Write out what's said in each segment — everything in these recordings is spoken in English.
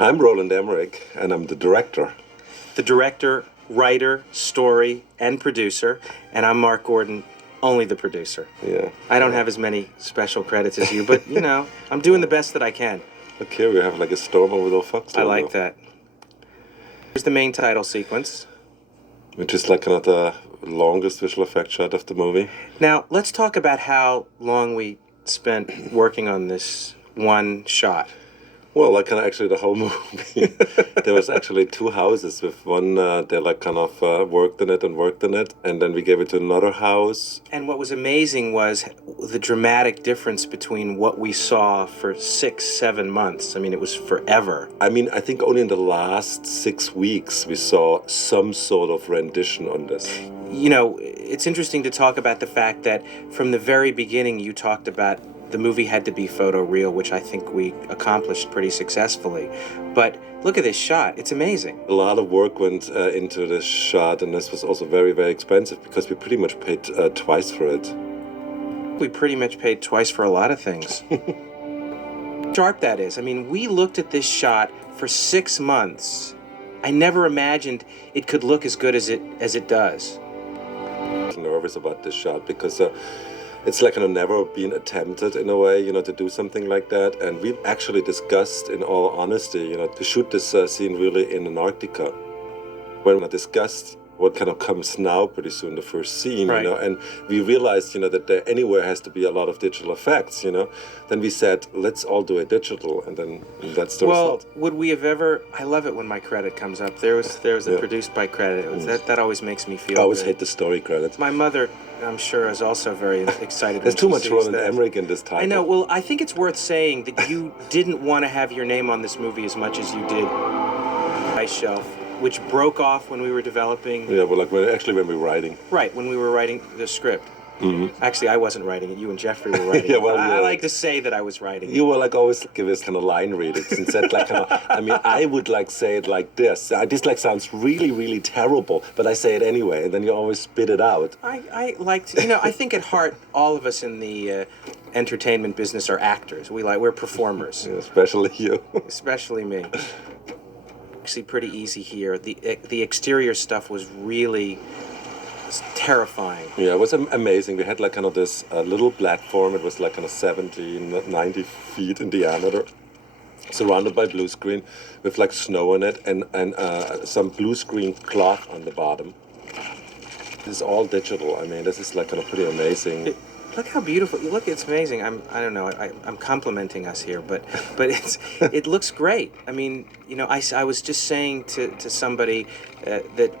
I'm Roland Emmerich, and I'm the director. The director, writer, story, and producer. And I'm Mark Gordon, only the producer. Yeah. I don't have as many special credits as you, but, I'm doing the best that I can. Okay, we have like a storm over the fox. I like that. Here's the main title sequence. Which is like kind of the longest visual effect shot of the movie. Now, let's talk about how long we spent working on this one shot. Well, like kind of actually the whole movie. There was actually two houses with one, they like kind of worked in it, and then we gave it to another house. And what was amazing was the dramatic difference between what we saw for 6-7 months. I mean, it was forever. I mean, I think only in the last 6 weeks we saw some sort of rendition on this. It's interesting to talk about the fact that from the very beginning you talked about the movie had to be photoreal, which I think we accomplished pretty successfully. But look at this shot. It's amazing. A lot of work went into this shot, and this was also very, very expensive because we pretty much paid twice for it. We pretty much paid twice for a lot of things. Sharp that is. I mean, we looked at this shot for 6 months. I never imagined it could look as good as it does. I'm nervous about this shot because it's like never been attempted in a way, to do something like that. And we've actually discussed, in all honesty, to shoot this scene really in Antarctica. When I discussed what kind of comes now pretty soon, the first scene, right. And we realized, that there anywhere has to be a lot of digital effects, Then we said, let's all do it digital, and then that's the result. Well, would we have ever? I love it when my credit comes up. There was a produced by credit. That always makes me feel. I always good. hate the story credits. My mother, I'm sure, is also very excited. There's too much Roland Emmerich in this title. I know. Well, I think it's worth saying that you didn't want to have your name on this movie as much as you did Ice Shelf, which broke off when we were developing. Yeah, well, when we were writing. Right, when we were writing the script. Mm-hmm. Actually, I wasn't writing it. You and Jeffrey were writing yeah, it. well, I like to say that I was writing it. You will always give us line readings and said I would say it like this. This sounds really, really terrible, but I say it anyway, and then you always spit it out. I like to, I think at heart, all of us in the entertainment business are actors. We're performers. Yeah, especially you. Especially me. Actually, pretty easy here. The exterior stuff was really terrifying. Yeah, it was amazing. We had this little platform. It was 70, 90 feet in diameter, surrounded by blue screen with snow on it and some blue screen cloth on the bottom. This is all digital. I mean, this is pretty amazing. Look how beautiful! Look, it's amazing. I'm complimenting us here, but it looks great. I mean, I was just saying to somebody that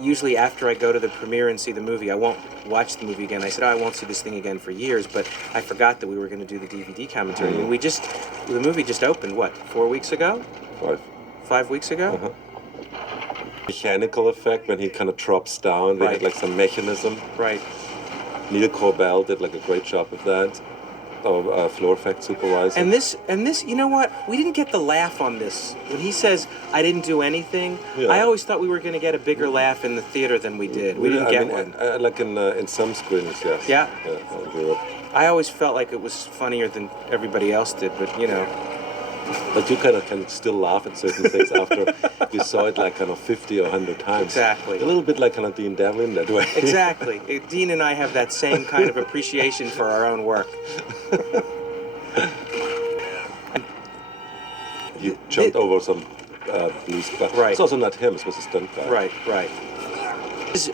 usually after I go to the premiere and see the movie, I won't watch the movie again. I said, I won't see this thing again for years, but I forgot that we were going to do the DVD commentary. Mm-hmm. And the movie just opened, 4 weeks ago? 5 weeks ago? Uh-huh. Mechanical effect when he kind of drops down. They right. had some mechanism. Right. Neil Corbell did a great job of that. Floor effect supervisor. And this, you know what? We didn't get the laugh on this. When he says, I didn't do anything, yeah. I always thought we were going to get a bigger laugh in the theater than we did. We didn't get one. In some screenings, yes. Yeah? Europe. I always felt like it was funnier than everybody else did, but, But you kind of can still laugh at certain things after you saw it 50 or 100 times. Exactly. A little bit like Dean Devlin that way. Exactly. Dean and I have that same kind of appreciation for our own work. He jumped over some blue sky. Right. It's also not him, it was a stunt guy. Right. It's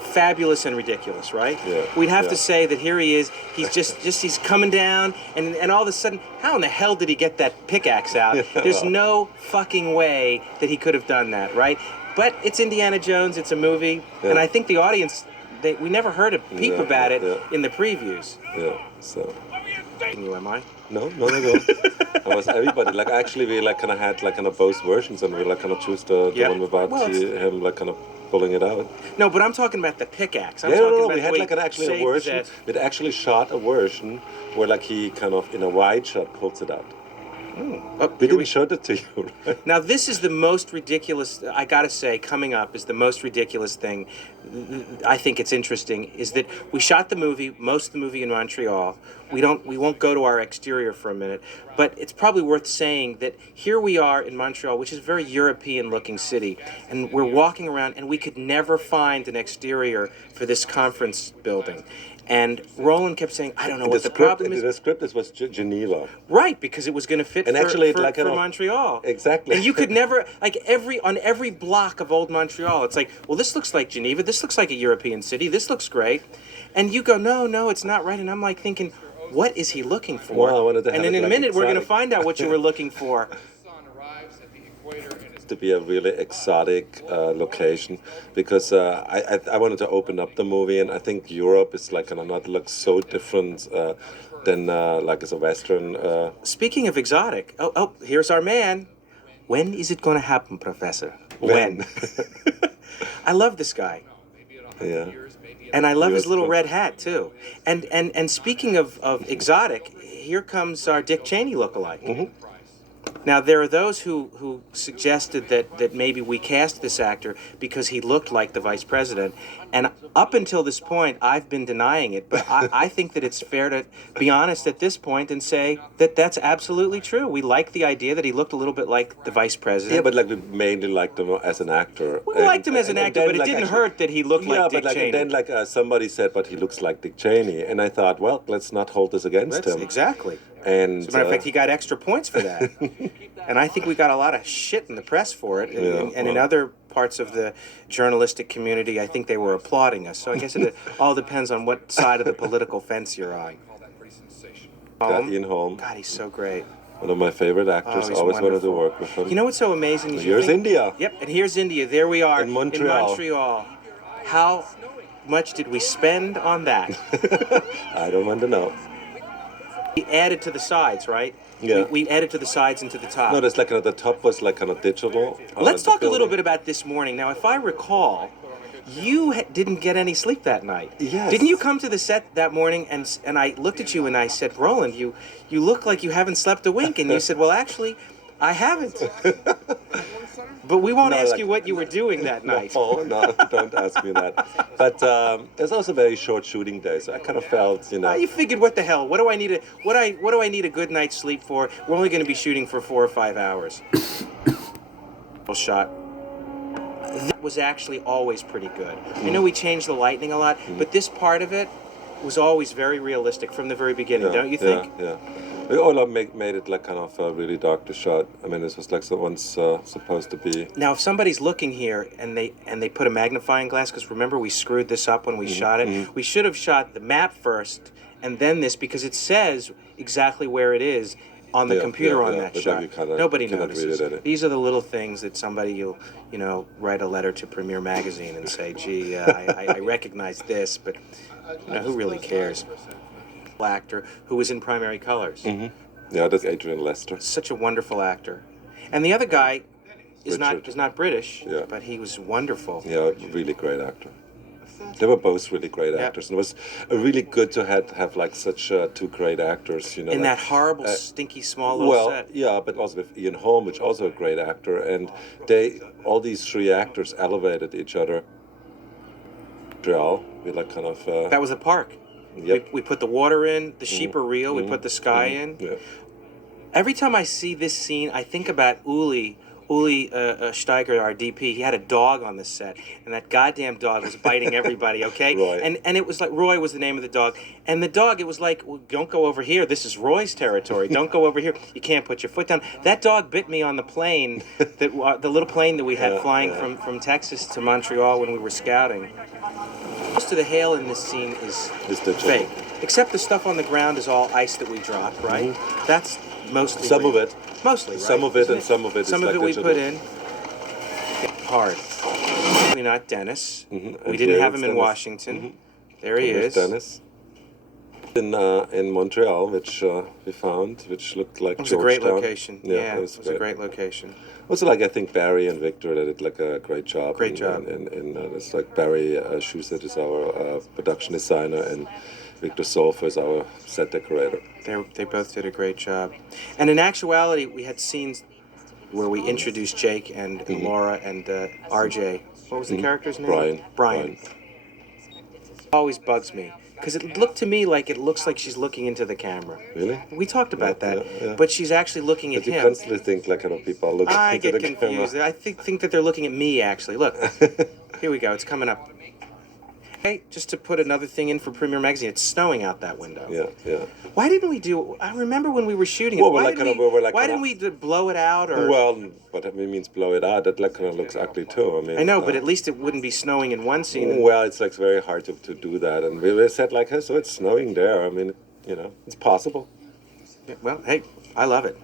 fabulous and ridiculous, right? Yeah. We'd have to say that here he is, he's coming down, and all of a sudden, how in the hell did he get that pickaxe out? There's no fucking way that he could have done that, right? But it's Indiana Jones, it's a movie, and I think the audience, we never heard a peep about it in the previews. Yeah, so. You, am I? No. I was everybody. Actually, we had both versions, and we choose the one without him pulling it out. No, but I'm talking about the pickaxe. We had actually a version. We'd actually shot a version where he in a wide shot pulls it out. Oh, We here didn't show that to you, right? Now, this is the most ridiculous, I gotta say, coming up is the most ridiculous thing. I think it's interesting, is that we shot the movie, most of the movie in Montreal. We won't go to our exterior for a minute, but it's probably worth saying that here we are in Montreal, which is a very European looking city, and we're walking around and we could never find an exterior for this conference building. And Roland kept saying, I don't know what the problem is. The script this was Geneva. Right, because it was going to fit And actually, like, for Montreal. Exactly. And you could never, like, on every block of old Montreal, it's like, well, this looks like Geneva, this looks like a European city, this looks great. And you go, no, it's not right. And I'm like thinking, what is he looking for? Well, I wanted to have and then it in a like minute, we're going to exotic. find out what you were looking for. To be a really exotic location, because I wanted to open up the movie, and I think Europe is like not look so different than like as a Western. Speaking of exotic, here's our man. When is it going to happen, Professor? When? I love this guy. Yeah. And I love his little red hat, too. And speaking of exotic, here comes our Dick Cheney lookalike. Mm-hmm. Now, there are those who suggested that maybe we cast this actor because he looked like the vice president. And up until this point, I've been denying it. But I think that it's fair to be honest at this point and say that that's absolutely true. We like the idea that he looked a little bit like the vice president. Yeah, but like we mainly liked him as an actor. We liked him as an actor, but it didn't hurt that he looked like Dick Cheney. Yeah, but then somebody said, but he looks like Dick Cheney. And I thought, well, let's not hold this against him. Exactly. And as a matter of fact, he got extra points for that. And I think we got a lot of shit in the press for it. And in other parts of the journalistic community, I think they were applauding us. So I guess it all depends on what side of the political fence you're on. Ian Holm. God, he's so great. One of my favorite actors. He's Always wanted to wonderful. work with him. You know what's so amazing? Is Here's India. Yep, and here's India. There we are In Montreal. How much did we spend on that? I don't want to know. We added to the sides, right? Yeah. We added to the sides and to the top. No, there's like the top was like kind of digital. Let's talk a little bit about this morning. Now, if I recall, you didn't get any sleep that night. Yes. Didn't you come to the set that morning and I looked at you and I said, Roland, you look like you haven't slept a wink. And you said, well, actually, I haven't. But we won't ask you what you were doing that night. No, don't ask me that. But there's also very short shooting days. So I kind of felt, You figured, what the hell? What do I need a good night's sleep for? We're only going to be shooting for 4 or 5 hours. Shot. That was actually always pretty good. I know we changed the lighting a lot, but this part of it was always very realistic from the very beginning, don't you think? Yeah. We all made it like kind of a really dark to shot. I mean, this was like someone's supposed to be. Now, if somebody's looking here and they put a magnifying glass, because remember we screwed this up when we shot it, we should have shot the map first and then this, because it says exactly where it is on the computer on that shot. Nobody notices. These are the little things that somebody you'll write a letter to Premiere Magazine and say, gee, I recognize this, but who really cares? Actor who was in Primary Colors. Yeah, that's Adrian Lester. Such a wonderful actor. And the other guy is not British, Yeah. but he was wonderful. Yeah, really great actor. They were both really great actors, and it was really good to have like such two great actors, In like, that horrible, stinky, small little set. Yeah, but also with Ian Holm, which also a great actor, and all these three actors elevated each other. We like kind of. That was a park. Yep. We put the water in, the sheep are real, we put the sky in. Yeah. Every time I see this scene, I think about Uli Steiger, our DP. He had a dog on the set, and that goddamn dog was biting everybody, okay? Roy. And it was like, Roy was the name of the dog. And the dog, it was like, well, don't go over here. This is Roy's territory. Don't go over here. You can't put your foot down. That dog bit me on the plane, the little plane that we had flying from Texas to Montreal when we were scouting. Most of the hail in this scene is fake. Except the stuff on the ground is all ice that we drop, right? That's mostly Some of it. Mostly, right? Some of it, and some of it. Some is of like it we digital. put in. Hard. Definitely not Dennis. We didn't here have it's him in Dennis. Washington. There he Here's is. Dennis. In Montreal, which we found, which looked like It was a great Georgetown. location. Yeah, it was a great location. Also, like I think Barry and Victor did like a great job. Great job. And it's like Barry Schuster is our production designer, and Victor Solf is our set decorator. They both did a great job. And in actuality, we had scenes where we introduced Jake and Laura and RJ. What was the character's name? Brian. Always bugs me because it looked to me like it looks like she's looking into the camera. Really? We talked about that, yeah. but she's actually looking at But you him. constantly think like kind of people are looking I into get the confused. camera. I think that they're looking at me, actually. Look, here we go. It's coming up. Hey, just to put another thing in for Premiere Magazine, it's snowing out that window. Yeah. Why didn't we do? I remember when we were shooting it. Well, why like didn't kind of- why didn't we blow it out? Or Well, but it means blow it out. That like kind of looks ugly too. I mean, I know, but at least it wouldn't be snowing in one scene. Well, it's like very hard to do that, and we said like, hey, so it's snowing there. I mean, it's possible. Yeah, well, hey, I love it.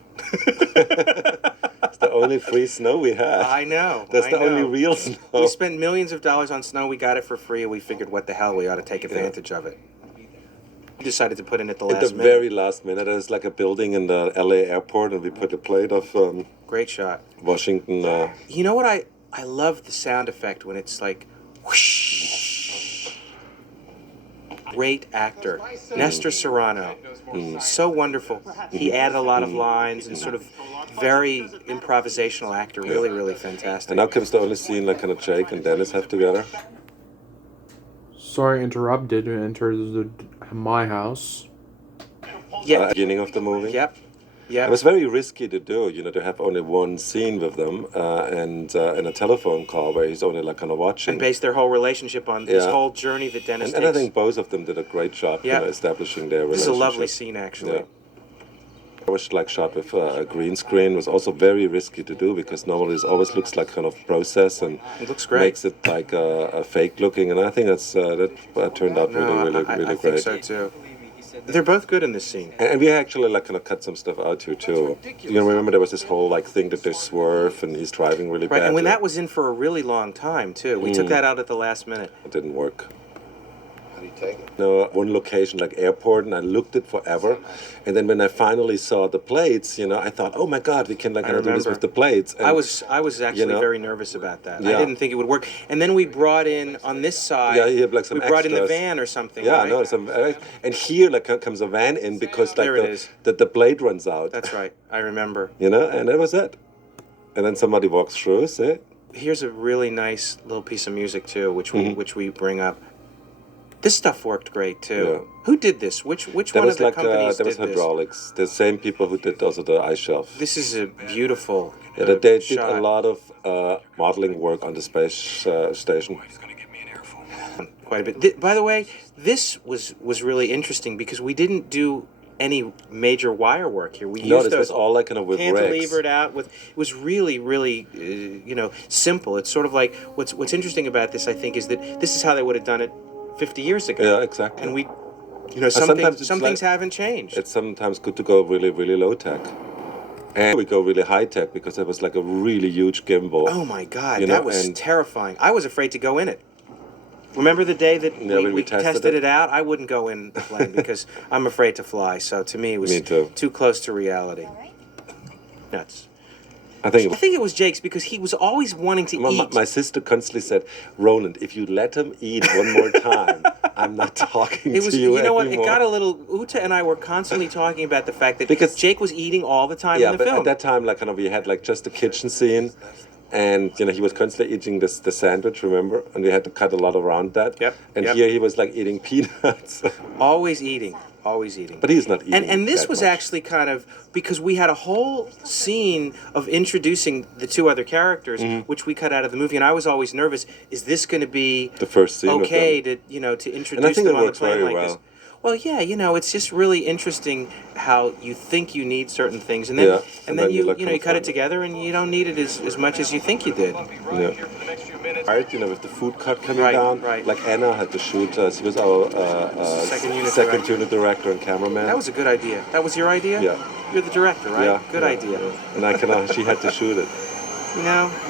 It's the only free snow we have. I know. That's I the know. only real snow. We spent millions of dollars on snow. We got it for free, and we figured, what the hell, we ought to take advantage of it. We decided to put in at the At last the minute. very last minute, there's like a building in the LA airport, and we put a plate of Great shot. Washington. You know what I love the sound effect when it's like whoosh. Great actor. Nestor Serrano. So wonderful. He added a lot of lines and sort of very improvisational actor. Really, really fantastic. And now comes the only scene like kind of Jake and Dennis have together. Sorry, interrupted. Enters my house. Yeah. Beginning of the movie. Yep. It was very risky to do, to have only one scene with them and a telephone call where he's only like kind of watching. And base their whole relationship on this Yeah. whole journey that Dennis And I takes. think both of them did a great job, Yeah. establishing their This is a relationship. lovely scene, actually. Yeah. I was like shot with a green screen. Was also very risky to do because normally it always looks like kind of process and It looks great. makes it like a fake looking. And I think that turned out really I great. think so too. They're both good in this scene. And we actually like kind of cut some stuff out here too. Remember there was this whole like thing that they swerve and he's driving really Right, badly. and when that was in for a really long time too, we took that out at the last minute. It didn't work. How do you take it? One location like airport, and I looked it forever, and then when I finally saw the plates, I thought, oh my God, we can like kind of do this remember. with the plates. And I was actually know? very nervous about that. I Yeah. didn't think it would work. And then we brought in on this side. Yeah, you have, like, some we brought in the extras. van or something. Yeah, right? no, and here like comes a van in because like There it is. the blade runs out. That's right. I remember. And that was it. And then somebody walks through, see? Here's a really nice little piece of music too, which Mm-hmm. we bring up. This stuff worked great too. Yeah. Who did this? Which That one was of the like companies that was did this? hydraulics. The same people who did also the ice shelf. This is a beautiful Yeah, they did shot. a lot of modeling work on the space station. Quite a bit. By the way, this was really interesting because we didn't do any major wire work here. We No, used this those was all like kind of with rigs. cantilevered out with. It was really, really, simple. It's sort of like what's interesting about this, I think, is that this is how they would have done it 50 years ago. Yeah, exactly. And we, sometimes it's some like- things haven't changed. It's sometimes good to go really, really low tech. And we go really high tech because it was like a really huge gimbal. Oh my God, You know, that was and- terrifying. I was afraid to go in it. Remember the day that Yeah, we we tested it out? I wouldn't go in the plane because I'm afraid to fly. So to me, it was Me too. close to reality. Nuts. I think I think it was Jake's because he was always wanting to eat. my sister constantly said, Roland, if you let him eat one more time, I'm not talking It was, to you you know what? anymore. It got a little. Uta and I were constantly talking about the fact that Because- Jake was eating all the time Yeah, in the but film. at that time, like kind of, we had like just the kitchen scene, and he was constantly eating the sandwich, remember? And we had to cut a lot around that. Yep, And yep. here he was like eating peanuts, Always eating, always eating. but he's not eating. And this that was much. actually kind of because we had a whole scene of introducing the two other characters, which we cut out of the movie, and I was always nervous. Is this going to be the first scene. okay with them. to introduce think them it on the works plane very like well. this? Well, yeah, it's just really interesting how you think you need certain things, and then Yeah, and then you like, you kind of cut it find it. together, and you don't need it as much as you think you did. Yeah. Right, with the food cut coming Right, down. right. Like Anna had to shoot. She was our Second unit second director. unit director and cameraman. That was a good idea. That was your idea? Yeah. You're the director, right? Yeah, Good yeah, idea. yeah. And she had to shoot it.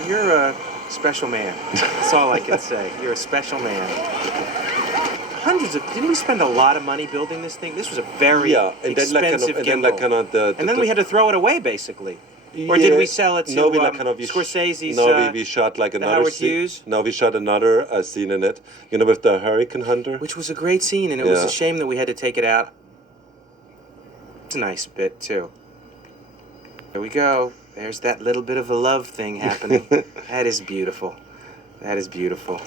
You're a special man. That's all I can say. You're a special man. Didn't we spend a lot of money building this thing? This was a very Yeah, and then like kind expensive of, and gimbal. then like kind of And then we had to throw it away, basically. Or did we sell it to no, we like kind of Scorsese's? No, we shot like the another Howard scene. Hughes? No, we shot another scene in it. You know, with the hurricane hunter. Which was a great scene, and it was a shame that we had to take it out. It's a nice bit too. There we go. There's that little bit of a love thing happening. That is beautiful. That is beautiful.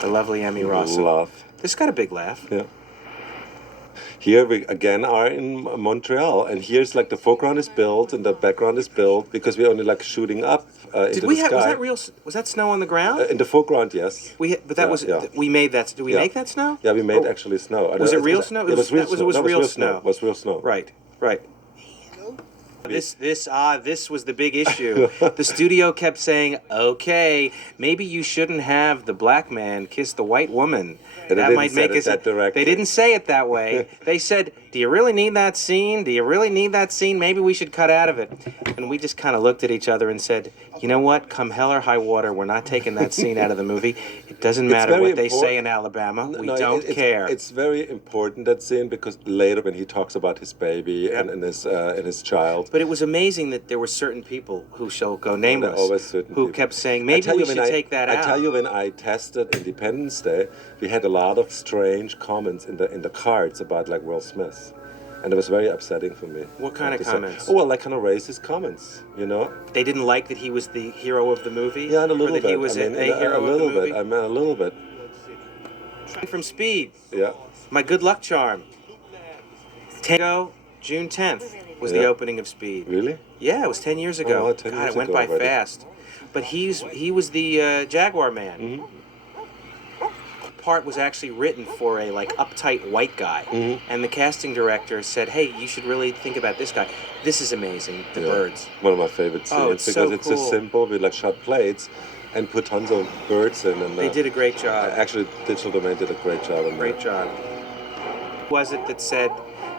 The lovely Emmy Ross. Love. This got a big laugh. Yeah. Here we again are in Montreal, and here's like the foreground is built and the background is built because we're only like shooting up into the sky. Was that real? Was that snow on the ground? In the foreground, yes. But that was we made that. Did we make that snow? Yeah, we made actually snow. Was it real snow? It was real snow. It was real snow. It was real snow. Right. This was the big issue. The studio kept saying, "Okay, maybe you shouldn't have the black man kiss the white woman. That might make us." They didn't say it that way. They said, "Do you really need that scene? Do you really need that scene? Maybe we should cut out of it." And we just kind of looked at each other and said, "You know what? Come hell or high water, we're not taking that scene out of the movie. It doesn't matter what they say in Alabama. We don't care." It's very important, that scene, because later when he talks about his baby and his child. But it was amazing that there were certain people who shall go nameless who kept saying, maybe we should take that out. I tell you, when I tested Independence Day, we had a lot of strange comments in the cards about like Will Smith. And it was very upsetting for me. What kind of comments? Oh, well, like kind of racist comments, you know? They didn't like that he was the hero of the movie? Yeah, and a little or that bit. he was a hero of the movie? I mean, a little bit. From Speed. Yeah. My good luck charm. Tango, June 10th was the opening of Speed. Really? Yeah, it was 10 years ago. Oh, 10 years God, it went ago by already. fast. But he was the Jaguar man. Mm-hmm. Part was actually written for a like uptight white guy, and the casting director said, "Hey, you should really think about this guy. This is amazing. The birds." One of my favorite scenes Oh, it's because so it's cool. so simple. We like shot plates and put tons of birds in, and They did a great job. Actually, Digital Domain did a great job. Great job. Was it that said,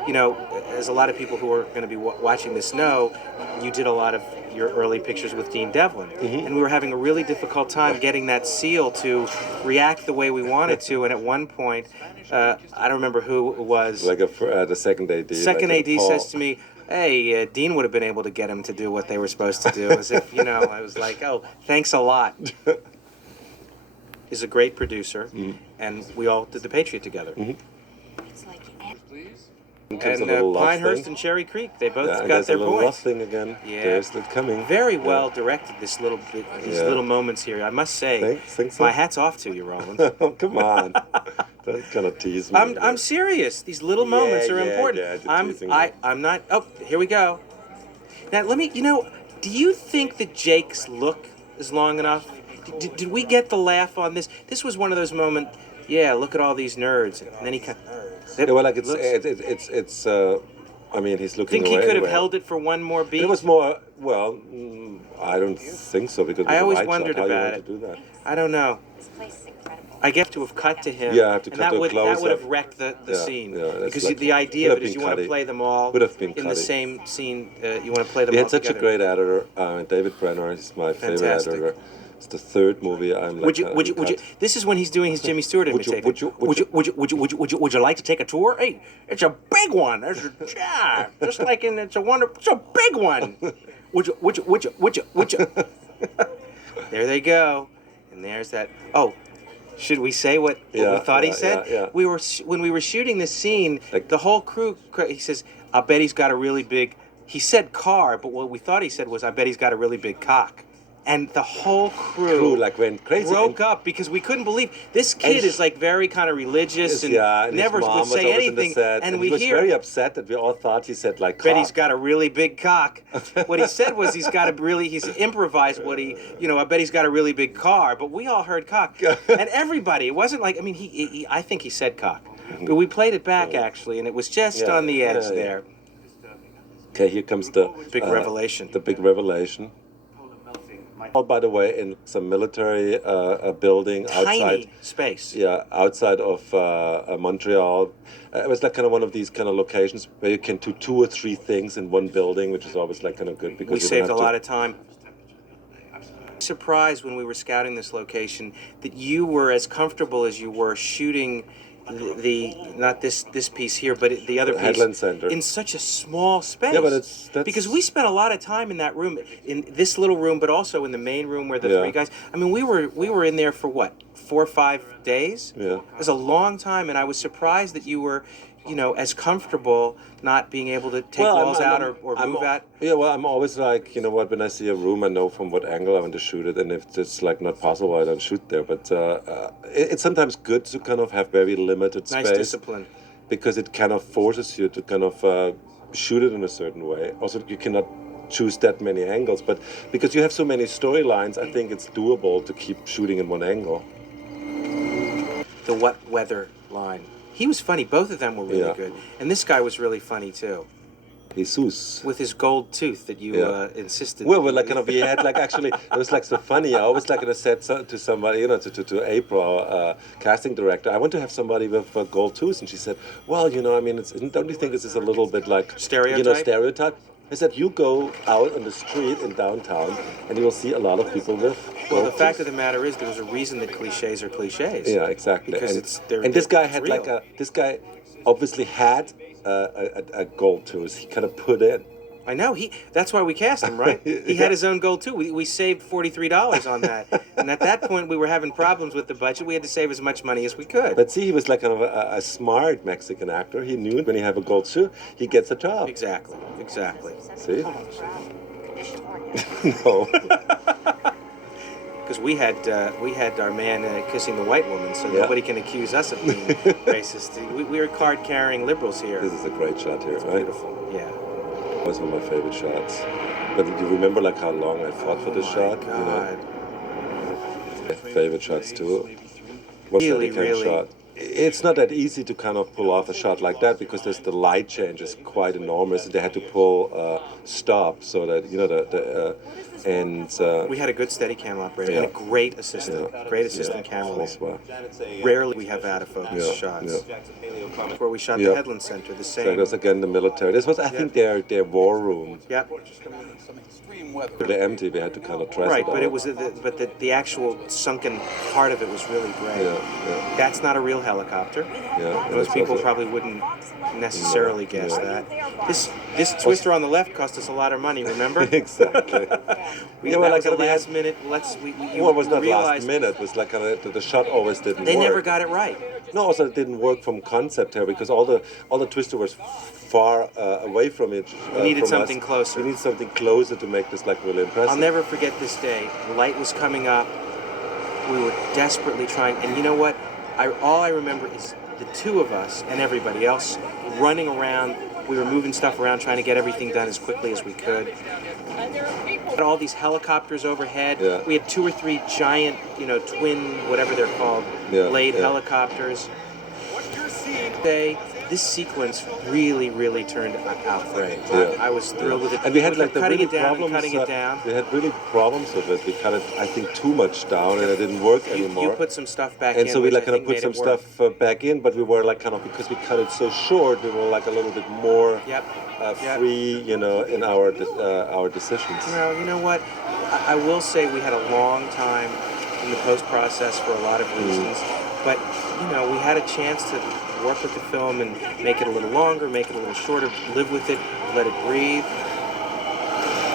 you know, as a lot of people who are going to be watching this know, you did a lot of your early pictures with Dean Devlin, and we were having a really difficult time getting that seal to react the way we wanted to. And at one point, I don't remember who it was. Like the second AD. Second AD says to me, "Hey, Dean would have been able to get him to do what they were supposed to do." As if, you know, I was like, "Oh, thanks a lot." Is a great producer, and we all did The Patriot together. And Pinehurst and Cherry Creek, they both got their love points. thing again. Yeah. There's it coming. Very well directed. These little moments here. I must say, Think so? my hat's off to you, Roland. Oh, come on. Don't kind of tease me. I'm serious. These little moments are important. I'm not. Oh, here we go. Now let me. You know, do you think that Jake's look is long enough? Did we get the laugh on this? This was one of those moments. Yeah, look at all these nerds, and then he kind. Yeah, well, like it's. I mean, he's looking. Think he away could have anyway. held it for one more beat? It was more. Well, I don't think so because I always wondered how about you it. want to do that. I don't know. This place is incredible. I get to have cut to him. Yeah, I have to and cut that to a would close-up. have wrecked the scene. Yeah, that's because like- the idea would of have it is been you want to cutty. play them all Would have been in the cutty. same scene. You want to play them We all had such together. a great editor, David Brenner. He's my favorite Fantastic. editor. It's the third movie I'm like. Would you? This is when he's doing his Jimmy Stewart imitation. Would you like to take a tour? Hey, it's a big one. There's a just like in It's a big one. Would you? There they go, and there's that. Oh, should we say what we thought he said? Yeah. When we were shooting this scene, Like- the whole crew. He says, "I bet he's got a really big." He said car, but what we thought he said was, "I bet he's got a really big cock." And the whole crew like went crazy. broke up because we couldn't believe this kid is like very kind of religious and and never his mom would was say always in the anything. set, And he we was hear, very upset that we all thought he said like. bet he's cock. got a really big cock. What he said was he's improvised what he, I bet he's got a really big car. But we all heard cock, and everybody. It wasn't like I think he said cock, but we played it back actually, and it was just on the edge there. Okay, here comes the Big revelation. The big revelation. Oh, by the way, in some military building outside. Tiny space. Yeah, outside of Montreal. It was like kind of one of these kind of locations where you can do 2 or 3 things in one building, which is always like kind of good because We you saved a don't have lot of time. Surprised when we were scouting this location that you were as comfortable as you were shooting the not this piece here, but the other piece Headland Center. in such a small space. Yeah, but that's because we spent a lot of time in that room, in this little room, but also in the main room where the three guys. I mean, we were in there for what, 4 or 5 days? Yeah. It was a long time, and I was surprised that you were, as comfortable not being able to take walls out or move out. Yeah, well, I'm always like, when I see a room, I know from what angle I want to shoot it, and if it's like not possible, I don't shoot there. But it's sometimes good to kind of have very limited space. Nice discipline. Because it kind of forces you to kind of shoot it in a certain way. Also, you cannot choose that many angles, but because you have so many storylines, I think it's doable to keep shooting in one angle. The wet weather line. He was funny. Both of them were really good. And this guy was really funny, too. Jesus. With his gold tooth that you insisted. Well, like kind of, he had like actually, it was like so funny. I always like said to somebody, to April, casting director, I want to have somebody with a gold tooth, and she said, well, I mean, don't you think this is a little bit like stereotype? I said, you go out on the street in downtown, and you will see a lot of people with. Well, the fact of the matter is, there's a reason that cliches are cliches. Yeah, exactly. Because and this guy had real. this guy obviously had a gold tooth. He kind of put in. I know. That's why we cast him, right? He had his own goal too. We saved $43 on that, and at that point we were having problems with the budget. We had to save as much money as we could. But see, he was like kind of a smart Mexican actor. He knew when you have a gold tooth, he gets a job. Exactly. See? No. Because we had our man kissing the white woman, so nobody can accuse us of being racist. We were card-carrying liberals here. This is a great shot here, right? Beautiful. Yeah. That was one of my favorite shots. But do you remember like how long I fought for this shot? God. Favorite shots too. What's Really. shot? It's not that easy to kind of pull off a shot like that because the light change is quite enormous. They had to pull stop so that we had a good Steadicam operator and a great assistant, cameraman. Rarely we have out of focus shots. Where we shot the Headland Center, the same. So it was again the military. This was, I think, their war room. Yeah. They're empty. We had to kind of dress right, it but out. it was the actual sunken part of it was really great. Yeah. That's not a real helicopter. Yeah. Most people probably wouldn't necessarily guess that. This twister on the left cost us a lot of money. Remember? Exactly. That was a last minute. It was not last minute. It was like the shot always didn't work. They never got it right. No, also it didn't work from concept here because all the twister was far away from it. We needed something closer. We need something closer to make this like really impressive. I'll never forget this day. The light was coming up. We were desperately trying, and you know what? All I remember is the two of us and everybody else running around. We were moving stuff around, trying to get everything done as quickly as we could. Had all these helicopters overhead. Yeah. We had 2 or 3 giant, twin, whatever they're called, blade helicopters. This sequence really turned out great. Yeah. I was thrilled with it. And we had like the cutting really it down problems. and cutting it down. We had really problems with it. We cut it, I think, too much down, and it didn't work anymore. You put some stuff back in. And so we like which I kind of think put some made it stuff back in, but we were like kind of, because we cut it so short, we were like a little bit more free, in our decisions. You know what? I will say we had a long time in the post process for a lot of reasons, but we had a chance to work with the film and make it a little longer, make it a little shorter, live with it, let it breathe.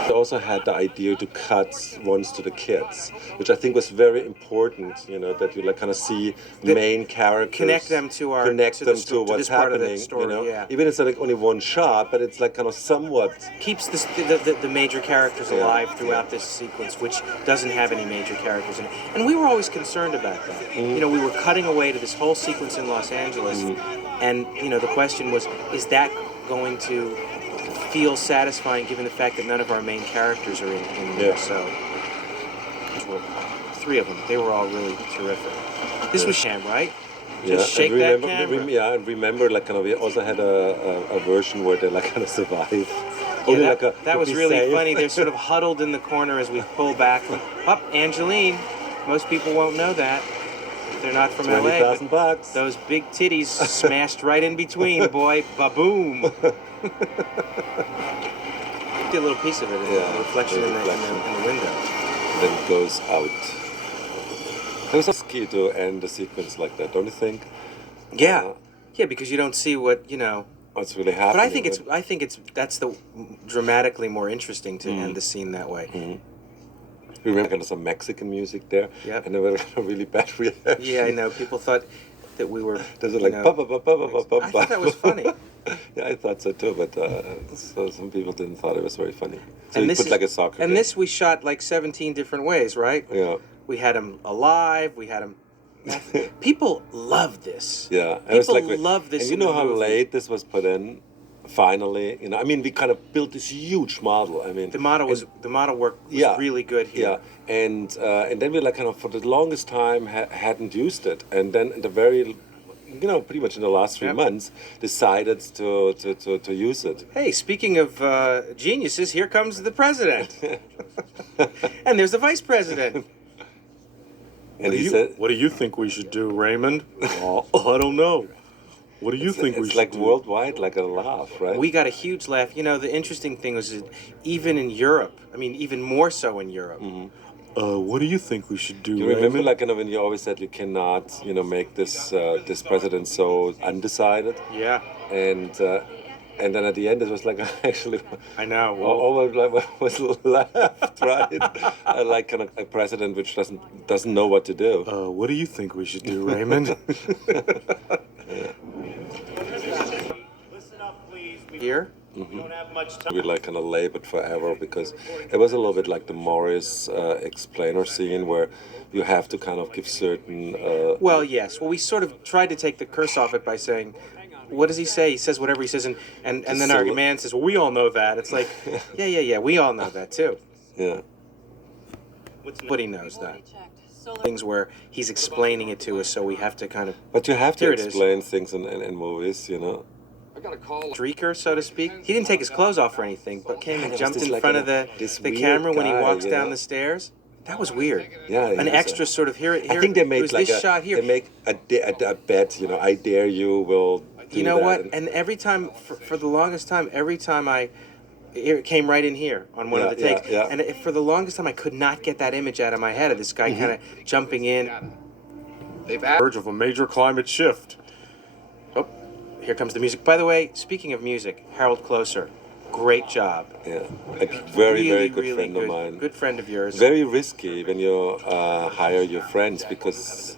We also had the idea to cut ones to the kids, which I think was very important. That you like kind of see main characters, connect them to what's happening. Story, even it's like only one shot, but it's like kind of somewhat keeps the major characters alive throughout this sequence, which doesn't have any major characters in it. And we were always concerned about that. Mm-hmm. We were cutting away to this whole sequence in Los Angeles, and the question was, is that going to feel satisfying given the fact that none of our main characters are in there? So 3 of them, they were all really terrific. This was sham, right? Just shake that camera. And remember, like kind of, we also had a version where they like kind of survive. Yeah, that was really funny. They're sort of huddled in the corner as we pull back. Up, Angeline. Most people won't know that. They're not from LA. $20,000. Those big titties smashed right in between, boy. Ba-boom. Did a little piece of it, the reflection in the window. Then it goes out. It was risky to end the sequence like that, don't you think? Yeah, yeah, because you don't see what what's really happening. But I think that's the dramatically more interesting to end the scene that way. We remember kind of some Mexican music there, Yep. and there were a really bad reaction. Yeah, I know. People thought that we were. There's like ba ba ba ba ba ba. I thought that was funny. Yeah, I thought so too, but so some people didn't thought it was very funny. So And you this put is- like a soccer. And game. this we shot like 17 different ways, right? Yeah. We had him alive. We had him. People love this. Yeah, and People it was love this. And you in know the how movie. late this was put in. Finally, I mean, we kind of built this huge model. I mean, The model work was yeah, really good here. yeah, and then we like kind of for the longest time hadn't used it, and then in the very, pretty much in the last 3 Yep. months, decided to use it. Hey, speaking of geniuses, here comes the president, and there's the vice president. And he said, What do you think we should do, Raymond? I don't know. What do you think we it's should like do? worldwide, like a laugh, right? We got a huge laugh. The interesting thing was that even in Europe, I mean, even more so in Europe. What do you think we should do, You Raymond? remember, like, when you always said you cannot, make this president so undecided, Yeah, and then at the end it was like actually, I know. all was left, right? Like kind of a president which doesn't know what to do. What do you think we should do, Raymond? Listen up, please. We Here, don't have much time. We like kind of labored forever because it was a little bit like the Morris explainer scene where you have to kind of give certain. well, yes. Well, we sort of tried to take the curse off it by saying, what does he say? He says whatever he says, and then our so- man says, well, we all know that. It's like, yeah, we all know that too. Yeah. But he knows that. Things where he's explaining it to us, so we have to kind of But you have to Here it is. explain things in movies, streaker, so to speak. He didn't take his clothes off or anything, but came and there was jumped this, in like, front of this the weird camera when he guy, walks you down know? the stairs. That was weird. Yeah. An extra sort of here. I think they it made was like this shot here. They make a bet, I dare you will do You know that. what? And every time, for the longest time, it came right in here on one of the Yeah, takes. yeah. And for the longest time, I could not get that image out of my head of this guy kind of jumping in. Verge of a major climate shift. Oh, here comes the music. By the way, speaking of music, Harold Closer, great job. Yeah, a very, Really, very good really friend good, of mine. Good friend of yours. Very risky when you hire your friends because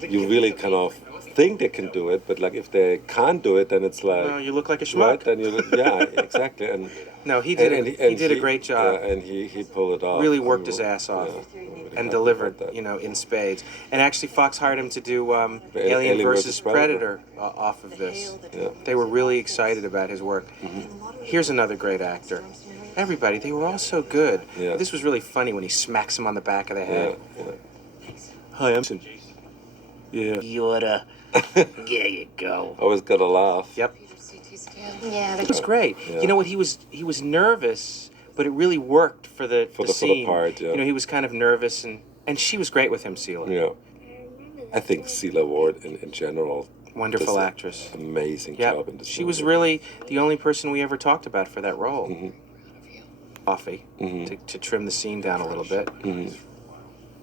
you really kind of think they can do it, but like if they can't do it, then it's like No, you look like a right. schmuck. Then yeah, exactly. And No, he did. He did a great job. Yeah, and he pulled it off. Really worked his ass off. Yeah, I'm really And happy delivered, about that. in spades. And actually, Fox hired him to do Alien Alien versus versus Predator, Predator. off of this. Yeah. They were really excited about his work. Here's another great actor. Everybody, they were all so good. Yeah. This was really funny when he smacks him on the back of the Yeah, head. yeah. Hi, I'm Yeah. Yoda. There you go. Always got to laugh. Yep. Yeah, It was great. Yeah. You know what? He was nervous, but it really worked for the For the scene. part, yeah. He was kind of nervous, and she was great with him, Sela. Yeah. I think Celia Ward in general. Wonderful does an actress. Amazing Yeah, job in this she was movie. really the only person we ever talked about for that role. Coffee to trim the scene down a little bit.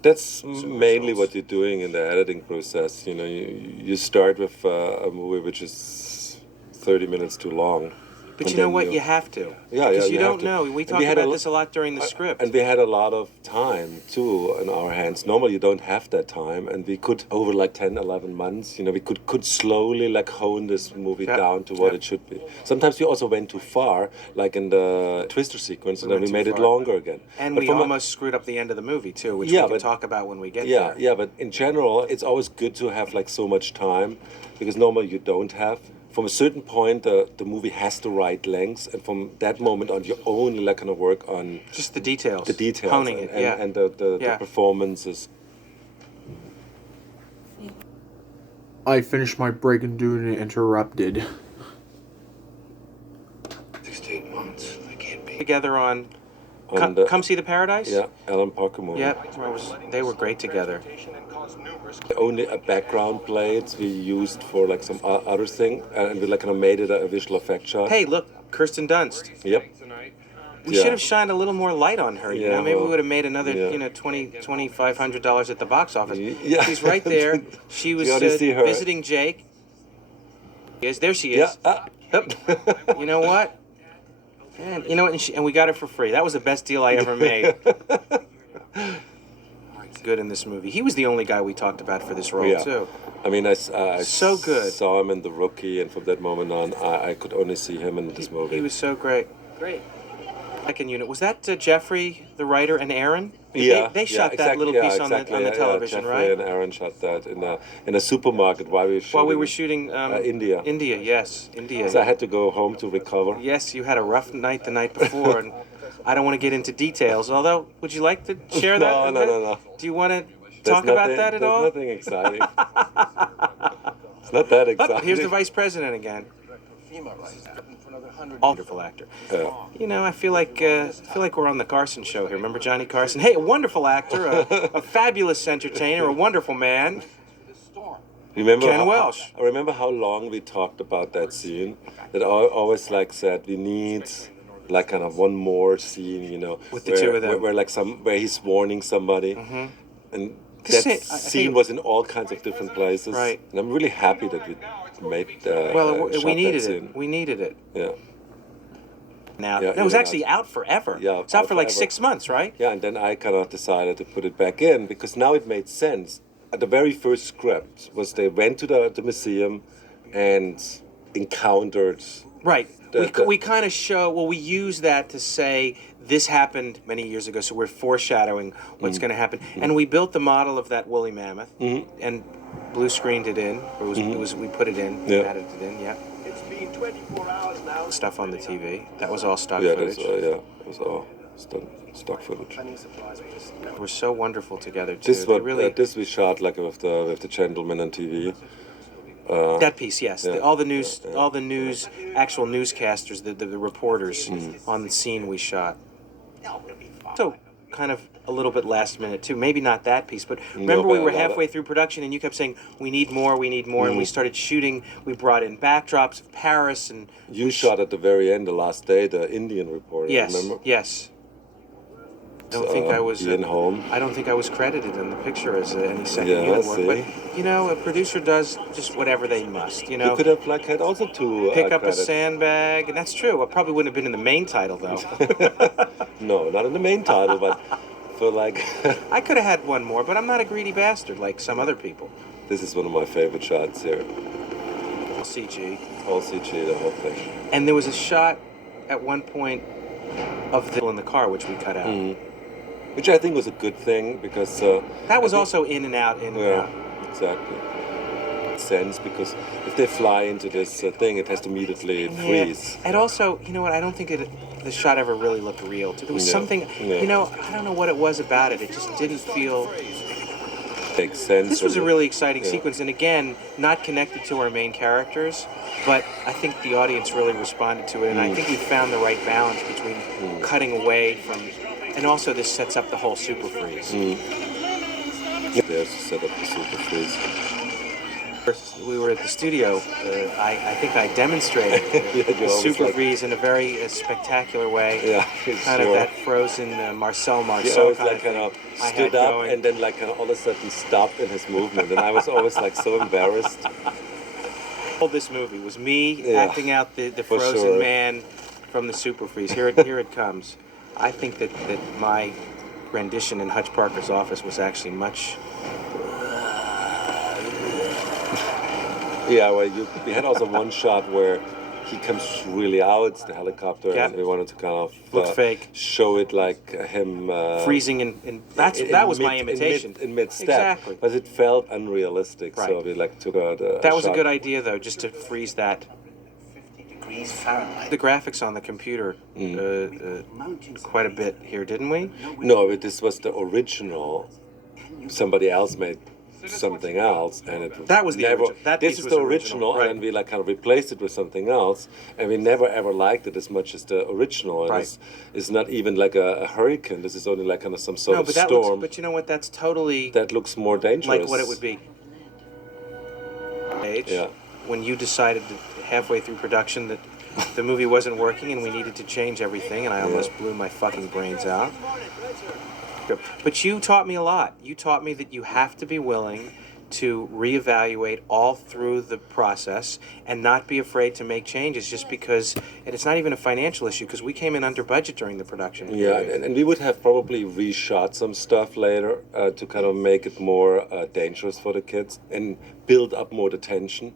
That's mainly what you're doing in the editing process. You start with a movie which is 30 minutes too long. But And you know then what? You have to. Yeah, Because you you have don't to. know. We And talked we had about a this a lot during the script. And we had a lot of time too in our hands. Normally you don't have that time, and we could over like 10, 11 months. We could slowly like hone this movie Yeah. down to what Yeah. it should be. Sometimes we also went too far, like in the Twister sequence, and then went we too made it far. longer again. And But we from a- almost screwed up the end of the movie too, which Yeah, we can but- talk about when we get Yeah, there. yeah, but in general, it's always good to have like so much time, because normally you don't have. From a certain point, the movie has the right length, and from that moment on, you only like kind of work on Just the details. the details Honing and, it. Yeah. and the Yeah. performances. I finished my break and doing it interrupted. 16 months. I can't be. Together on. On the- Come see the Paradise. Yeah, Alan Parker movie. Yeah, they were great together. Only a background played we used for like some other thing, and we like kind of made it a visual effect shot. Hey, look, Kirsten Dunst. Yep. We Yeah. should have shined a little more light on her. Yeah, Maybe we well, would have made another, yeah. $2,500 at the box office. Yeah. She's right there. She was You only see her. visiting Jake. Yes, there she Yeah. is. You know what? And you know what? And we got her for free. That was the best deal I ever made. Good in this movie. He was the only guy we talked about for this role Yeah. too. I mean, I So good. saw him in The Rookie, and from that moment on, I could only see him in this movie. He was so great. Great. Second unit. Was that Jeffrey, the writer, and Aaron? Yeah, They shot that little piece on the television, Jeffrey right? and Aaron shot that in a supermarket while we were shooting. While we were shooting India. India, yes, India. So I had to go home to recover. Yes, you had a rough night the night before, and I don't want to get into details. Although, would you like to share that? No. Do you want to There's talk about nothing- that at there's all? nothing exciting. It's not that exciting. Oh, here's the vice president again. Wonderful actor. Yeah. You know, I feel like we're on the Carson show here. Remember Johnny Carson? Hey, a wonderful actor, a fabulous entertainer, a wonderful man. Remember Ken how, Welsh. I remember how long we talked about that scene. That I always like said we need like kind of one more scene, you know, With the two of them. where he's warning somebody, and This that is- I think scene was in all kinds of different places. Right. And I'm really happy that we made. Well, shot we that needed scene. it. We needed it. Yeah. Now, Yeah, it was yeah, actually out forever. Yeah, it's out out for like forever. 6 months, right? Yeah, and then I kind of decided to put it back in because now it made sense. The very first script was they went to the museum and encountered. Right. The- We kind of show, well, we use that to say this happened many years ago, so we're foreshadowing what's going to happen. And we built the model of that woolly mammoth and blue screened it in. We put it in, Yeah. added it in, yeah. It's been 24 hours now. Stuff on the TV. That was all stock Yeah, footage. it was all stock footage. We're so wonderful together, too. This They what really, this we shot like with the gentleman on TV. that piece, yes. yeah, All the news, actual newscasters, the reporters Mm. on the scene we shot. So kind of a little bit last minute too. Maybe not that piece, but remember but we a were lot of- halfway through production and you kept saying we need more, and we started shooting. We brought in backdrops of Paris and You shot at the very end, the last day, the Indian reporter. yes, Remember? yes. I don't think I was. Ian Holm. I don't think I was credited in the picture as any second Yeah, unit work. see? But you know, a producer does just whatever they must. You know, You could have like had also two. pick up a credits. sandbag, and that's true. I probably wouldn't have been in the main title though. No, not in the main title, but for like. I could have had one more, but I'm not a greedy bastard like some other people. This is one of my favorite shots here. CG. All CG, the whole thing. And there was a shot at one point of the in the car, which we cut out. Which I think was a good thing because. That was I think- also in and out, in and Yeah, out. exactly. Sense because if they fly into this thing, it has to immediately freeze. And also, you know what? I don't think the shot ever really looked real. There was Yeah. something, Yeah. you know, I don't know what it was about it. It just didn't feel. Makes sense. This was a when really exciting yeah. sequence, and again, not connected to our main characters, but I think the audience really responded to it, and I think we found the right balance between cutting away from, and also this sets up the whole super freeze. There's to set up the super freeze. We were at the studio. I think I demonstrated Yeah, the you always super like- freeze in a very spectacular way. Yeah, Kind sure. of that frozen Marcel He Marceau always kind like of thing. kind of I had stood up going. and then like kind of all of a sudden stopped in his movement, and I was always like so embarrassed. All this movie was me Yeah, acting out the for frozen sure. man from the super freeze. Here it comes. I think that my rendition in Hutch Parker's office was actually much. Yeah, well, we had also one shot where he comes really out the helicopter, Yep. and we wanted to kind of Looked fake. show it like him Freezing in that was my imitation. in mid step, Exactly. but it felt unrealistic. So Right. we like took out a That was a shot. good idea though, just to freeze that. 50 degrees Fahrenheit. The graphics on the computer quite a bit here, didn't we? No, but this was the original. Somebody else made something else, and it That was the never. origi- that this piece is was the original, original, right. and then we like kind of replaced it with something else, and we never ever liked it as much as the original. And Right. it's not even like a hurricane. This is only like kind of some sort No, of but that storm looks. But you know what? That's totally that looks more dangerous. like what it would be. Age, Yeah. when you decided halfway through production that the movie wasn't working and we needed to change everything, and I almost blew my fucking brains out. But you taught me a lot. You taught me that you have to be willing to reevaluate all through the process and not be afraid to make changes just because, and it's not even a financial issue because we came in under budget during the production Yeah, period. and we would have probably reshot some stuff later to kind of make it more dangerous for the kids and build up more the tension.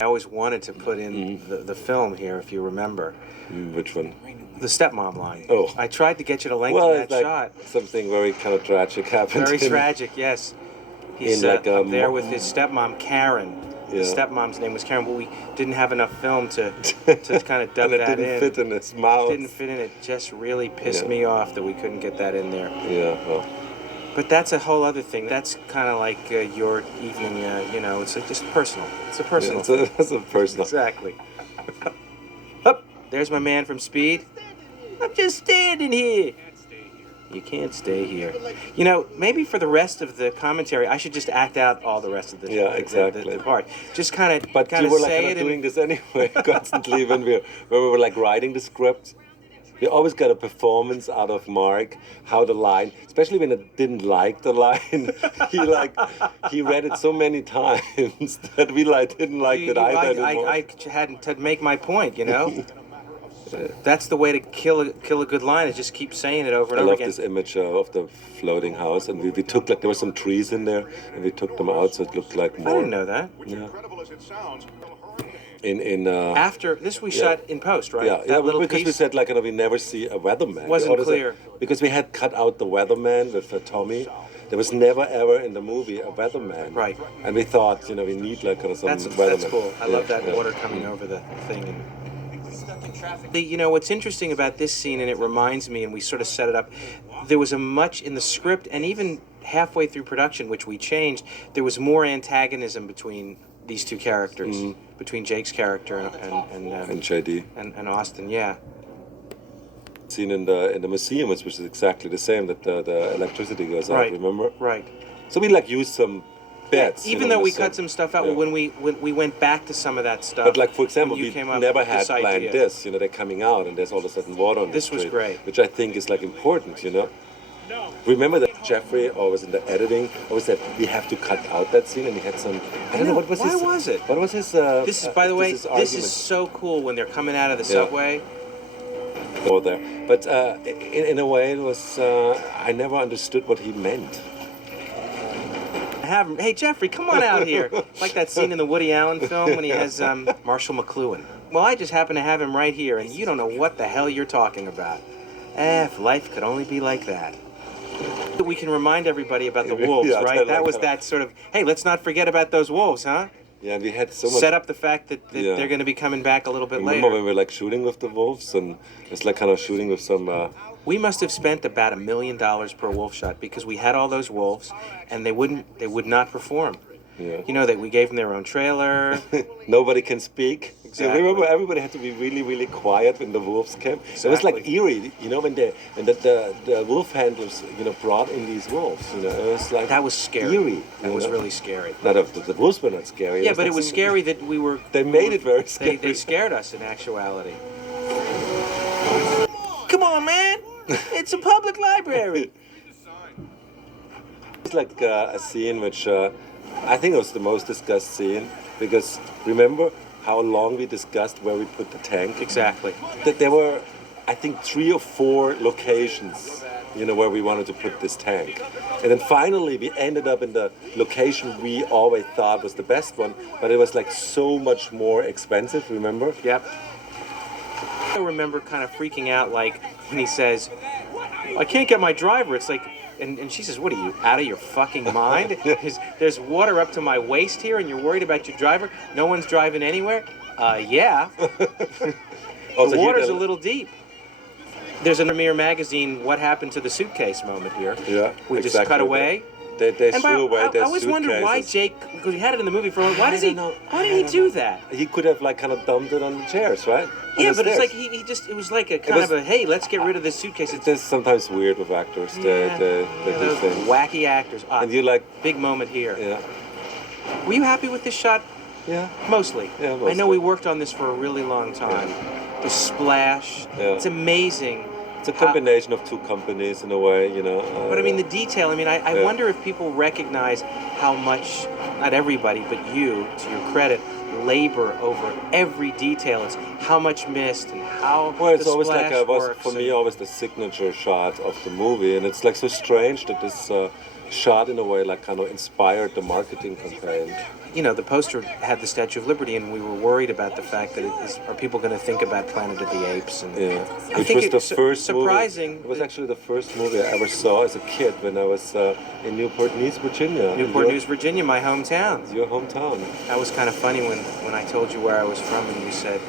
I always wanted to put in the film here, if you remember. Which one? The stepmom line. Oh. I tried to get you to lengthen Well, that it's like shot. something very kind of tragic happened. Very in- tragic, yes. He's in like a up there mo- with his stepmom, Karen. Yeah. His stepmom's name was Karen, but we didn't have enough film to kind of dub and it that didn't in. fit in his mouth. Didn't fit in. It just really pissed Yeah. me off that we couldn't get that in there. Yeah, well, But that's a whole other thing. That's kind of like your evening, it's like just personal. It's a personal thing. it's a personal. Exactly. Up, there's my man from Speed. I'm just standing here. You can't stay here. You know, maybe for the rest of the commentary, I should just act out all the rest of the Yeah, exactly. the part. Just kind of But you were like say kind it of doing and this anyway, constantly when we were like writing the script. We always got a performance out of Mark, how the line, especially when I didn't like the line, he read it so many times that we didn't like it either anymore. I hadn't to make my point, you know. That's the way to kill a good line is just keep saying it over and I over love again. this image of the floating house, and we took there were some trees in there, and we took them out so it looked like more. I didn't know that. Yeah. Incredible as it sounds, After this, we shot in post, right? Yeah, That yeah, little because we piece. said we never see a weatherman. Wasn't We always clear. said- because we had cut out the weatherman with Tommy. There was never ever in the movie a weatherman. Right. And we thought, we need some That's weatherman. cool. I love that Yeah. water coming over the thing. What's interesting about this scene, and it reminds me, and we sort of set it up, there was a much in the script, and even halfway through production, which we changed, there was more antagonism between these two characters, between Jake's character And JD. and Austin. Yeah. Scene in the museum, which is exactly the same, that the electricity goes out, Right. remember? Right. So we used some bits. Even though in we the cut scene. some stuff out, Yeah. when we went back to some of that stuff. But for example, when you we came up never with had this planned idea. this. They're coming out, and there's all of a sudden water on This the was street, great. which I think is important. Remember that Jeffrey always in the editing always said we have to cut out that scene, and he had some. I don't know what was Why his. was it? What was his? This is, by the way, this argument is so cool when they're coming out of the Yeah. subway. over there. But in a way, it was. I never understood what he meant. Have him, hey Jeffrey, come on out here. Like that scene in the Woody Allen film when he has Marshall McLuhan. Well, I just happen to have him right here, and you don't know what the hell you're talking about. If life could only be like that. We can remind everybody about the wolves, Yeah, right? That like was that. that sort of, hey, let's not forget about those wolves, huh? Yeah, and we had so much. Set up the fact that Yeah. they're going to be coming back a little bit Remember later. when we were shooting with the wolves, and it's kind of shooting with some. We must have spent about $1 million per wolf shot because we had all those wolves, and they would not perform. Yeah. That we gave them their own trailer. Nobody can speak. Exactly. Remember, everybody had to be really, really quiet when the wolves came. It was like Exactly. eerie, when the wolf handlers, brought in these wolves. It was like That was scary. Eerie. That was really scary. Not the wolves were not scary. Yeah, but it was like scary that we were. They made it very scary. They scared us in actuality. Come on, man! It's a public library. It's like a scene which I think was the most discussed scene because remember how long we discussed where we put the tank? Exactly. That there were, I think, 3 or 4 locations, where we wanted to put this tank. And then finally we ended up in the location we always thought was the best one, but it was so much more expensive, remember? Yep. I remember kind of freaking out, when he says, "I can't get my driver." It's like, and she says, "What are you, out of your fucking mind? There's water up to my waist here, and you're worried about your driver? No one's driving anywhere." Yeah. Also, The here water's a little deep. There's a Premiere Magazine "What Happened to the Suitcase" moment here. Yeah, We just exactly. cut away. They And threw away their I always wondered why suitcases. Jake, because we had it in the movie for a while. Why I does he? don't know. Why did I he don't do know. that? He could have kind of dumped it on the chairs, right? On Yeah, the but it's stairs. like he just, it was like a kind was- of a, hey, let's get rid of this suitcase. It's just sometimes weird with actors. They do those things. wacky actors. And you Big moment here. yeah. Were you happy with this shot? Yeah. Mostly. Yeah, I know mostly. we worked on this for a really long time. The splash. Yeah. It's amazing It's a combination of two companies in a way, you know. But I mean, the detail, I mean, I Yeah. wonder if people recognize how much, not everybody, but you, to your credit, labor over every detail. It's how much missed and how Well, it's the always like splash works for me and- always the signature shot of the movie, and it's like so strange that this shot in a way like kind of inspired the marketing campaign. You know, the poster had the Statue of Liberty, and we were worried about the fact that are people going to think about Planet of the Apes? And Yeah, I which think was the it's first surprising. movie. It was actually the first movie I ever saw as a kid when I was in Newport News, Virginia. Newport News, Virginia, my hometown. Your hometown. That was kind of funny when I told you where I was from, and you said,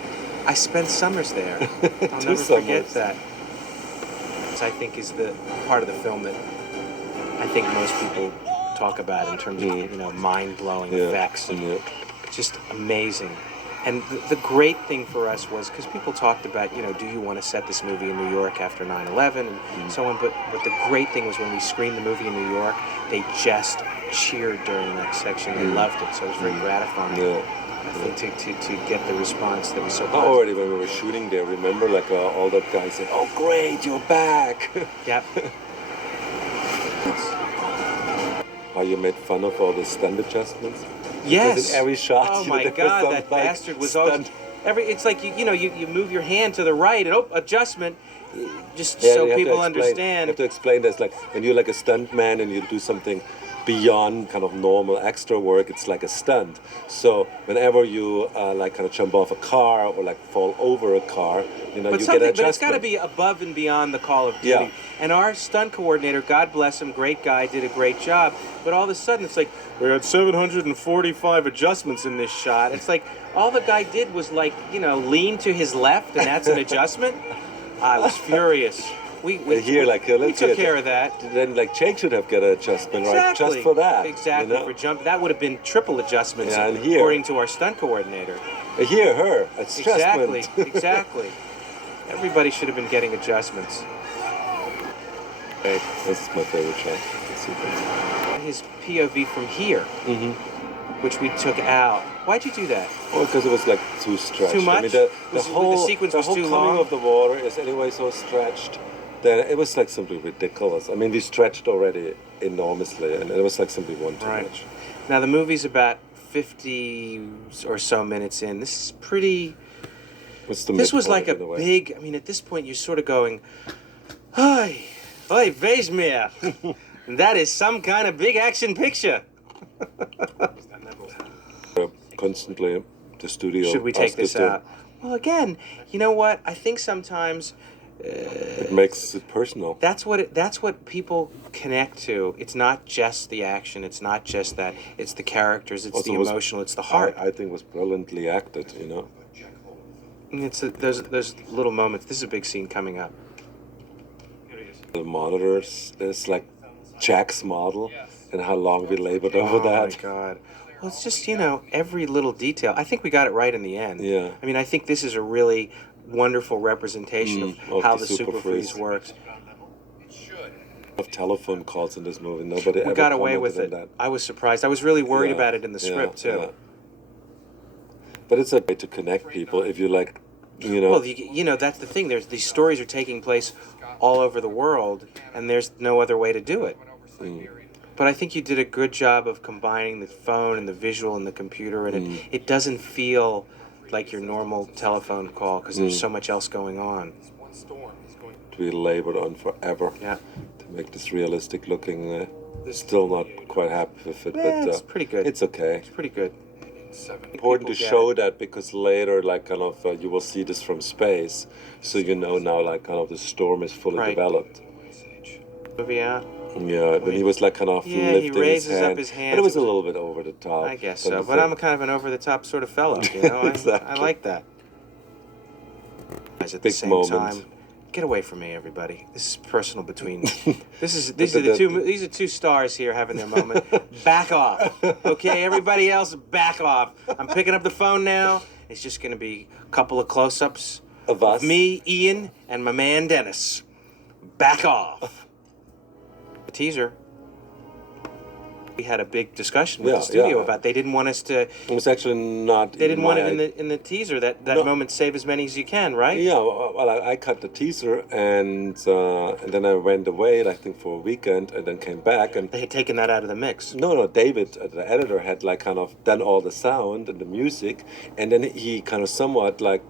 "I spent summers there." I'll Two never forget summers. that. Which I think is the part of the film that I think most people talk about in terms of mind-blowing effects and just amazing. And the great thing for us was because people talked about do you want to set this movie in New York after 9/11 and so on. But the great thing was when we screened the movie in New York, they just cheered during that section. They loved it, so it was very gratifying. Yeah. I think to get the response that was so I positive. already when we were shooting there, remember like all the guys said, "Oh, great, you're back." Yep. How you made fun of all the stunt adjustments? Yes. Because in every shot, Oh there my was God, some, that like, bastard was stunt. always It's like you move your hand to the right and adjustment, just Yeah, so you have to people explain- understand. You have to explain this, like when you're like a stunt man and you do something beyond kind of normal extra work, it's like a stunt. So whenever you like kind of jump off a car or like fall over a car, But you get an something, adjustment. but it's got to be above and beyond the call of duty. Yeah. And our stunt coordinator, God bless him, great guy, did a great job. But all of a sudden, it's like we had 745 adjustments in this shot. It's like all the guy did was like lean to his left, and that's an adjustment. I was furious. We Here, like, we let's took hear care it. of that. Then like Jake should have got an adjustment, right? Exactly. Just for that. Exactly, you know? for jump. That would have been triple adjustments, Yeah, and here- according to our stunt coordinator. Here, her adjustment. Exactly, exactly. Everybody should have been getting adjustments. This is my favorite shot. Let's see that. His POV from here, which we took out. Why'd you do that? Well, because it was like too stretched. Too I mean, much? the The whole sequence the was whole too coming long? of the water is anyway so stretched that it was like simply ridiculous. I mean, we stretched already enormously, and it was like simply one too Right. much. Now the movie's about 50 or so minutes in. This is pretty. What's the This was like midpoint, a in way? big. I mean, at this point, you're sort of going, "Hey, wees mir." That is some kind of big action picture. Constantly, the studio. Should we take asked this us to- out? Well, again, you know what? I think sometimes It makes it personal. that's what people connect to. It's not just the action. It's not just that. It's the characters. It's Also the was- emotional. It's the heart. I think was brilliantly acted. You know. And it's those little moments. This is a big scene coming up. The monitors is like Jack's model, and how long we labored over Oh that. my God. Well, it's just every little detail. I think we got it right in the end. Yeah. I mean, I think this is a really wonderful representation of how the the super freeze superfreeze. works. Of telephone calls in this movie, nobody We ever got away with commented it. on that. I was surprised. I was really worried Yeah, about it in the yeah, script too. yeah. But it's a way to connect people if you like, Well, that's the thing. There's these stories are taking place all over the world, and there's no other way to do it. But I think you did a good job of combining the phone and the visual and the computer, and it doesn't feel like your normal telephone call because there's so much else going on. we labored on forever Yeah. to make this realistic looking. Still not quite happy with it, Yeah, but it's pretty good. It's okay. It's pretty good. Important to People get show it. that because later, like kind of, you will see this from space, so you know now, like kind of, the storm is fully Right. developed. Movie out. Yeah, when he was like kind of Yeah, he lifting raises his up hand, his but hands. it was a little bit over the top. I guess don't so. you But I'm think? kind of an over-the-top sort of fellow, you know? Exactly. I like that. At the Big same moment. time, get away from me, everybody. This is personal between. These are two stars here having their moment. Back off, okay? Everybody else, back off. I'm picking up the phone now. It's just going to be a couple of close-ups Of us? me, Ian, and my man Dennis. Back off. The teaser. We had a big discussion with the studio about they didn't want us to. It was actually not. They didn't want it in the teaser that No. moment. Save as many as you can, right? Yeah, well, I cut the teaser and then I went away, I think for a weekend, and then came back and. They had taken that out of the mix. No, David, the editor, had like kind of done all the sound and the music, and then he kind of somewhat like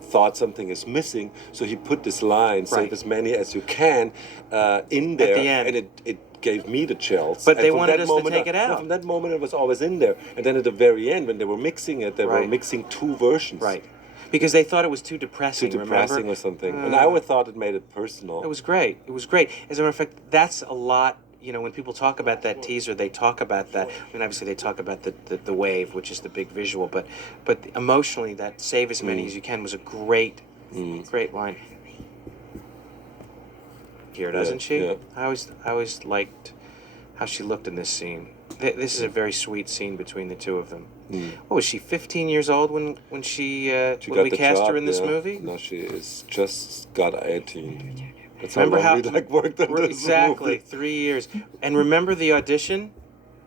thought something is missing, so he put this line, save as many as you can, in there, At the end. and it gave me the chills. But and they from wanted that us moment to take it out. No, from that moment it was always in there, and then at the very end, when they were mixing it, they were mixing two versions. Right. Because they thought it was too depressing, Too depressing remember? or something. And I always thought it made it personal. It was great. It was great. As a matter of fact, that's a lot. You know, when people talk about that teaser, they talk about that. I mean, obviously, they talk about the wave, which is the big visual, but emotionally, that save as many as you can was a great line. Here, doesn't she? Yeah. I always liked how she looked in this scene. This is a very sweet scene between the two of them. What was she, 15 years old when when we cast her in this movie? No, she is just got 18. That's Remember how long how we worked on this exactly movie. 3 years. And remember the audition?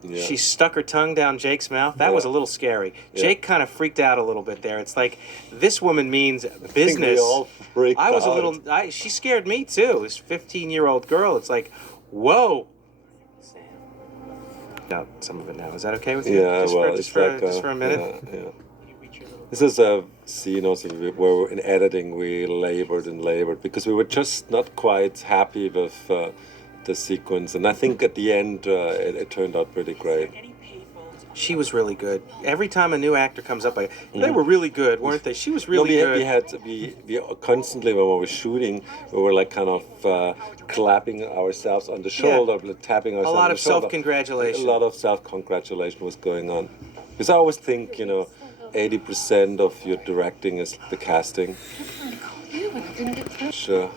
Yeah. She stuck her tongue down Jake's mouth. That was a little scary. Jake kind of freaked out a little bit there. It's like, this woman means business. we all freaked I was a out. little. She scared me too. This 15-year-old girl. It's like, whoa. Out some of it now. Is that okay with you? Yeah, just for a minute. Yeah. This is a scene also where in editing we labored because we were just not quite happy with the sequence, and I think at the end it turned out pretty great. She was really good. Every time a new actor comes up, they were really good, weren't they? She was really good. We constantly when we were shooting, we were like kind of clapping ourselves on the shoulder, tapping ourselves. A lot on the of shoulder. self-congratulation. A lot of self-congratulation was going on, because I always think 80% of your directing is the casting. Sure.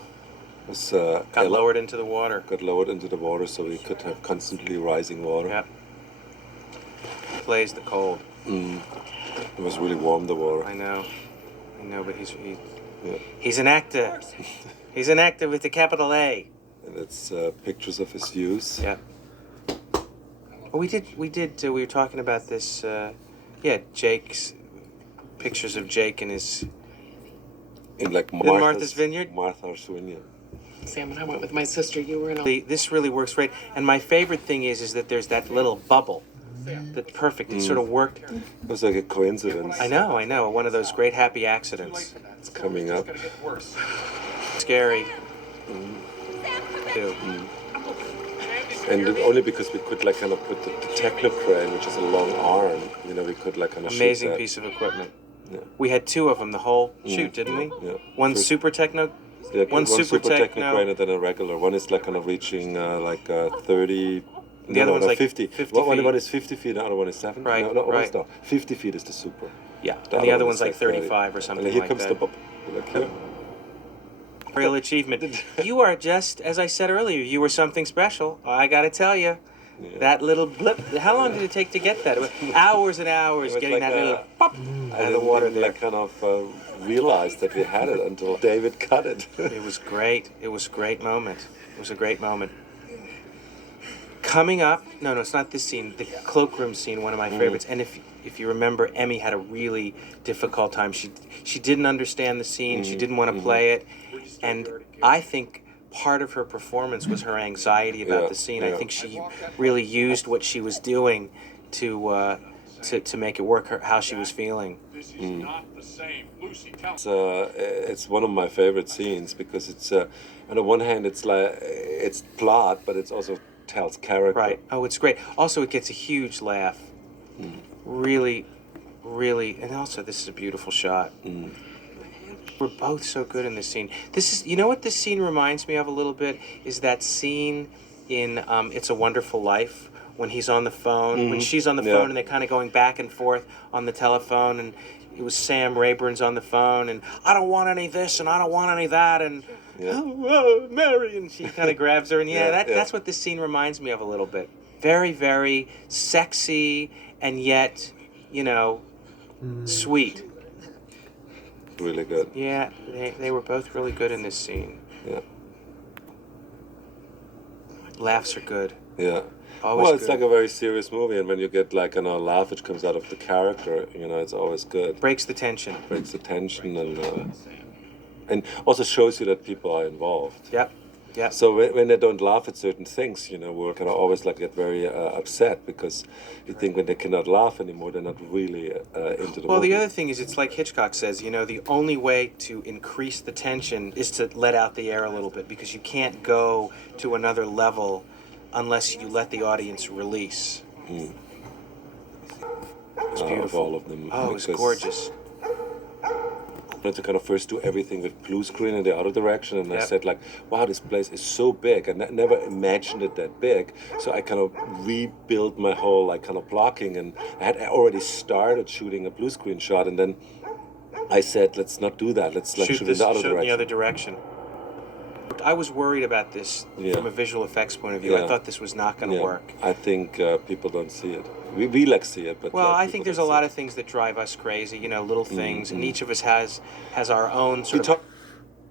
Was, Got lowered into the water. Got lowered into the water, so we could have constantly rising water. Yeah. Plays the cold. It was really warm, the water. I know, but he's an actor. He's an actor with a capital A. And it's pictures of his views. Yeah. Well, we were talking about this. Jake's pictures of Jake and his. In like Martha's Vineyard. Martha's Vineyard. Sam and I went with my sister. You were in a... This really works great. And my favorite thing is that there's that little bubble. That's perfect. It sort of worked. It was like a coincidence. I know. One of those great happy accidents. It's coming up. Scary. Too. And only because we could like kind of put the techno crane, which is a long arm, we could like kind of Amazing shoot that. piece of equipment. Yeah. We had two of them the whole shoot, didn't we? Yeah. One super techno. Yeah, one super techno crane and then a regular. One is like kind of reaching 30. The other one's like 50. 50 One feet. is 50 feet, the other one is 7. Right, No, right. almost no. 50 feet is the super. Yeah, and the other one's like 35 or something And here like comes that. the bob. Like here. Real achievement. You are just, as I said earlier, you were something special. I got to tell you. Yeah. That little blip. How long did it take to get that? Hours and hours It was getting like that little pop I out of the didn't water even there. like kind of realize that we had it until David cut it. It was great. It was a great moment. It was a great moment. Coming up, no, it's not this scene. The cloakroom scene, one of my favorites. And if you remember, Emmy had a really difficult time. She didn't understand the scene. She didn't want to play it, and I think part of her performance was her anxiety about the scene. I think she really used what she was doing to make it work. How she was feeling. It's one of my favorite scenes because it's on the one hand it's plot, but it's also tells character. Right. Oh, it's great. Also, it gets a huge laugh. Really, really, and also this is a beautiful shot. We're both so good in this scene. This is, you know what this scene reminds me of a little bit is that scene in It's a Wonderful Life when he's on the phone, when she's on the phone, and they're kind of going back and forth on the telephone, and it was Sam Rayburn's on the phone, and I don't want any this, and I don't want any that, and oh, Mary, and she kind of grabs her, and that's what this scene reminds me of a little bit. Very, very sexy, and yet, sweet. Really good. Yeah, they were both really good in this scene. Yeah. Laughs are good. Yeah. Always Well, it's good. like a very serious movie, and when you get like a laugh which comes out of the character, it's always good. Breaks the tension. Breaks the tension and also shows you that people are involved. Yep. Yep. So when they don't laugh at certain things, we're kind of always like get very upset because you think when they cannot laugh anymore, they're not really into the Well, movie. the other thing is, it's like Hitchcock says, the only way to increase the tension is to let out the air a little bit, because you can't go to another level unless you let the audience release. It's beautiful. Of all of them. Oh, it's because gorgeous. I wanted to kind of first do everything with blue screen in the other direction, and I Yep. said like, wow, this place is so big. I never imagined it that big, so I kind of rebuilt my whole like kind of blocking, and I had already started shooting a blue screen shot, and then I said, let's not do that. Let's like shoot in the other shoot in direction. the other direction. I was worried about this Yeah. from a visual effects point of view. I Yeah. thought this was not going to Yeah. work. I think people don't see it. We like see it, but Well, like, I people think there's a don't lot see of things that drive us crazy, little things, and mm. each of us has our own it. sort We of... talk-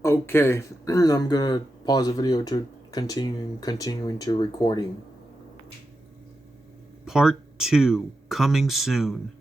Okay, I'm gonna pause the video to continuing to recording. Part 2 coming soon.